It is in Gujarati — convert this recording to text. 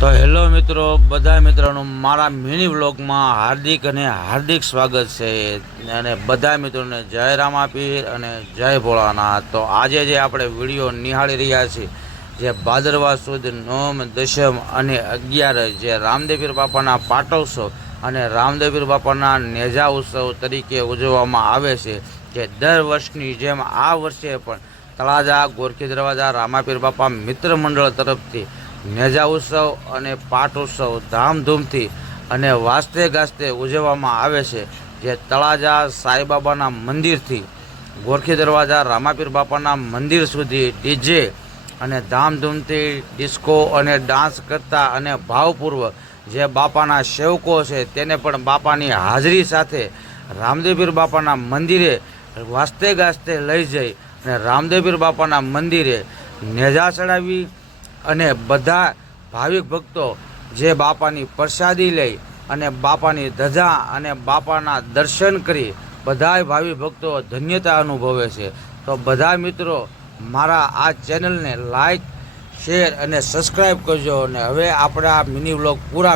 તો હેલો મિત્રો બધા મિત્રોનું મારા મિની વ્લોગમાં હાર્દિક અને હાર્દિક સ્વાગત છે. અને બધા મિત્રોને જય રામાપીર અને જય ભોળાનાથ. તો આજે જે આપણે વીડિયો નિહાળી રહ્યા છીએ, જે ભાદરવા સુદ નોમ દશમ અને અગિયાર જે રામદેવીર બાપાના પાટોત્સવ અને રામદેવીર બાપાના નેજા ઉત્સવ તરીકે ઉજવવામાં આવે છે જે દર વર્ષની જેમ આ વર્ષે પણ તળાજા, ગોરખી દરવાજા, રામાપીર બાપા મિત્ર મંડળ તરફથી નેજા ઉત્સવ અને પાટ ઉત્સવ ધામધૂમથી અને વાસ્તે ગાસ્તે ઉજવવામાં આવે છે, જે તળાજા સાંઈબાબાના મંદિરથી, ગોરખી દરવાજા રામાપીર બાપાના મંદિર સુધી ડીજે અને ધામધૂમથી ડિસ્કો અને ડાન્સ કરતા અને ભાવપૂર્વક જે બાપાના સેવકો છે તેને પણ બાપાની હાજરી સાથે રામદેવીર બાપાના મંદિરે વાસ્તે ગાસ્તે લઈ જઈ અને રામદેવીર બાપાના મંદિરે નેજા ચડાવી અને બધા ભાવિક ભક્તો જે બાપાની પ્રસાદી લઈ અને બાપાની ધજા અને બાપાના દર્શન કરી બધાય ભાવિ ભક્તો ધન્યતા અનુભવે છે. તો બધા મિત્રો, મારા આ ચેનલને લાઈક, શેર અને સબસ્ક્રાઈબ કરજો અને હવે આપણા મિની વ્લોગ પૂરા